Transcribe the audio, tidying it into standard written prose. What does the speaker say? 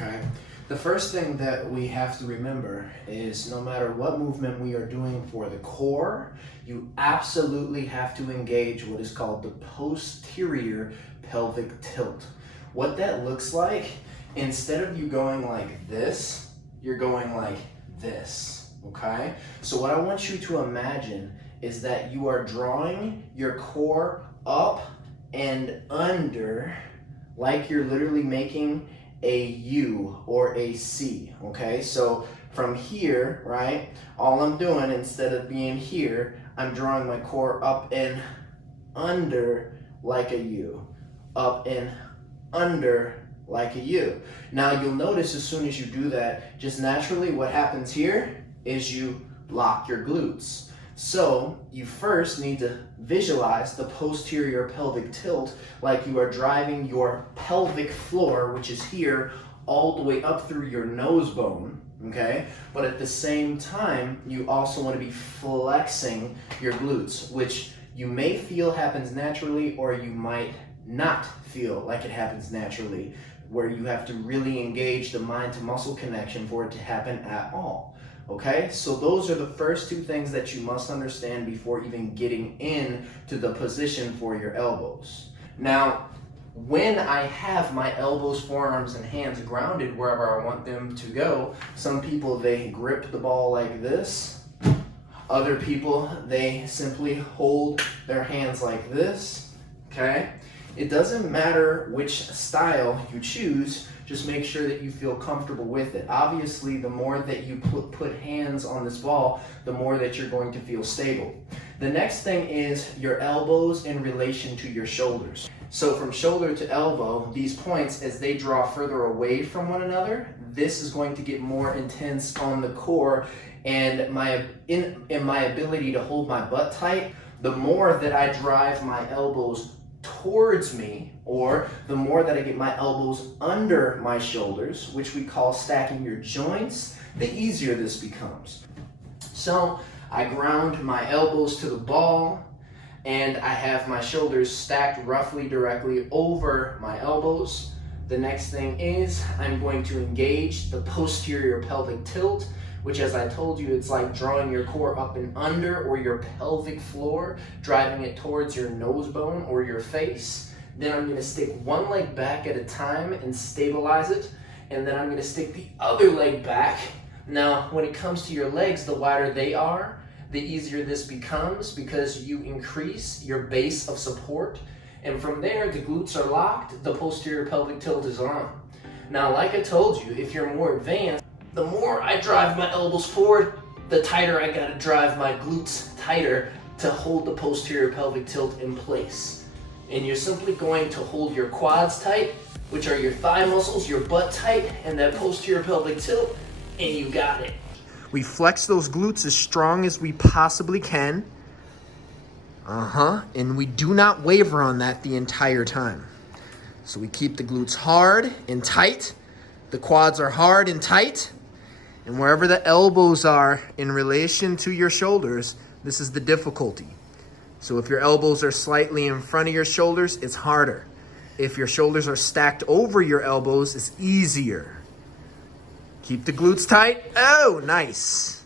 okay? The first thing that we have to remember is no matter what movement we are doing for the core, you absolutely have to engage what is called the posterior pelvic tilt. What that looks like, instead of you going like this, you're going like this, okay? So what I want you to imagine is that you are drawing your core up and under like you're literally making a U or a C, okay? So from here, right, all I'm doing instead of being here, I'm drawing my core up and under like a U, up and under like a U. Now you'll notice as soon as you do that, just naturally what happens here is you lock your glutes. So you first need to visualize the posterior pelvic tilt like you are driving your pelvic floor, which is here, all the way up through your nose bone, okay? But at the same time, you also want to be flexing your glutes, which you may feel happens naturally or you might not feel like it happens naturally, where you have to really engage the mind to muscle connection for it to happen at all. Okay, so those are the first two things that you must understand before even getting into the position for your elbows. Now, when I have my elbows, forearms, and hands grounded wherever I want them to go, some people, they grip the ball like this. Other people, they simply hold their hands like this, okay? It doesn't matter which style you choose, just make sure that you feel comfortable with it. Obviously, the more that you put hands on this ball, the more that you're going to feel stable. The next thing is your elbows in relation to your shoulders. So from shoulder to elbow, these points, as they draw further away from one another, this is going to get more intense on the core, and in my ability to hold my butt tight, the more that I drive my elbows towards me, or the more that I get my elbows under my shoulders, which we call stacking your joints, the easier this becomes. So I ground my elbows to the ball, and I have my shoulders stacked roughly directly over my elbows. The next thing is I'm going to engage the posterior pelvic tilt, which, as I told you, it's like drawing your core up and under, or your pelvic floor, driving it towards your nose bone or your face. Then I'm gonna stick one leg back at a time and stabilize it, and then I'm gonna stick the other leg back. Now, when it comes to your legs, the wider they are, the easier this becomes because you increase your base of support, and from there, the glutes are locked, the posterior pelvic tilt is on. Now, like I told you, if you're more advanced, the more I drive my elbows forward, the tighter I gotta drive my glutes tighter to hold the posterior pelvic tilt in place. And you're simply going to hold your quads tight, which are your thigh muscles, your butt tight, and that posterior pelvic tilt, and you got it. We flex those glutes as strong as we possibly can. And we do not waver on that the entire time. So we keep the glutes hard and tight. The quads are hard and tight. And wherever the elbows are in relation to your shoulders, this is the difficulty. So if your elbows are slightly in front of your shoulders, it's harder. If your shoulders are stacked over your elbows, it's easier. Keep the glutes tight. Oh, nice.